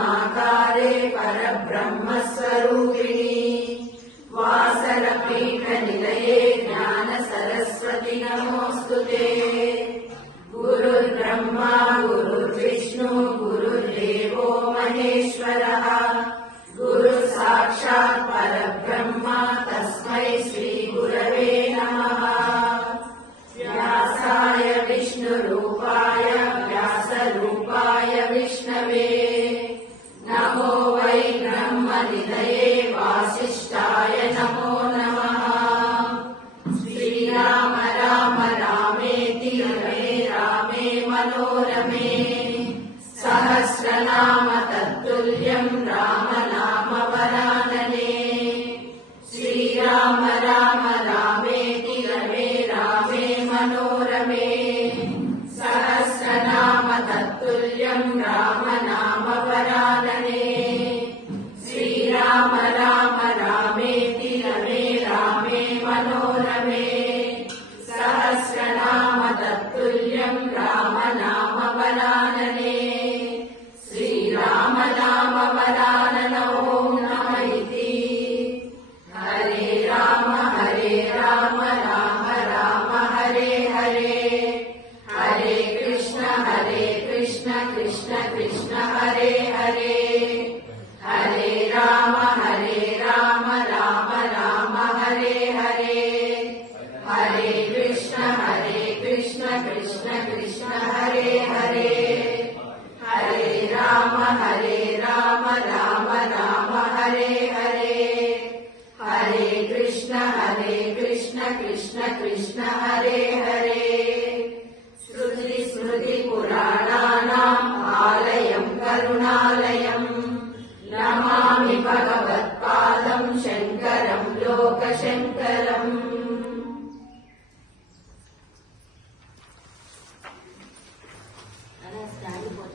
ब्रह्माकारे परब्रह्मस्वरूपिणी वासरपीठनिलये ज्ञानसरस्वति नमोऽस्तुते। गुरुर्ब्रह्मा गुरुर्विष्णु गुरुर्देवो महेश्वरः गुरुः साक्षात् परब्रह्म तस्मै श्रीगुरवे नमः। व्यासाय विष्णुरूपाय व्यासरूपाय विष्णवे नमो वै ब्रह्मनिधये वासिष्ठाय नमो नमः। श्रीराम राम रामेति रमे रामे मनोरमे सहस्रनाम तत्तुल्यम् राम नाम वरानने। श्रीराम राम रामेति रमे रामे मनोरमे सहस्रनाम तत्तुल्यम् राम नाम वरानने। श्रीराम राम रामेति रमे रामे मनोरमे सहस्रनाम तत्तुल्यम् राम नाम वरानने। श्रीराम नाम वरानन ॐ नमः इति। हरे राम राम राम हरे हरे हरे कृष्ण कृष्ण कृष्ण हरे हरे हरे राम राम राम हरे हरे हरे कृष्ण कृष्ण कृष्ण हरे हरे हरे राम राम राम हरे हरे हरे कृष्ण कृष्ण कृष्ण हरे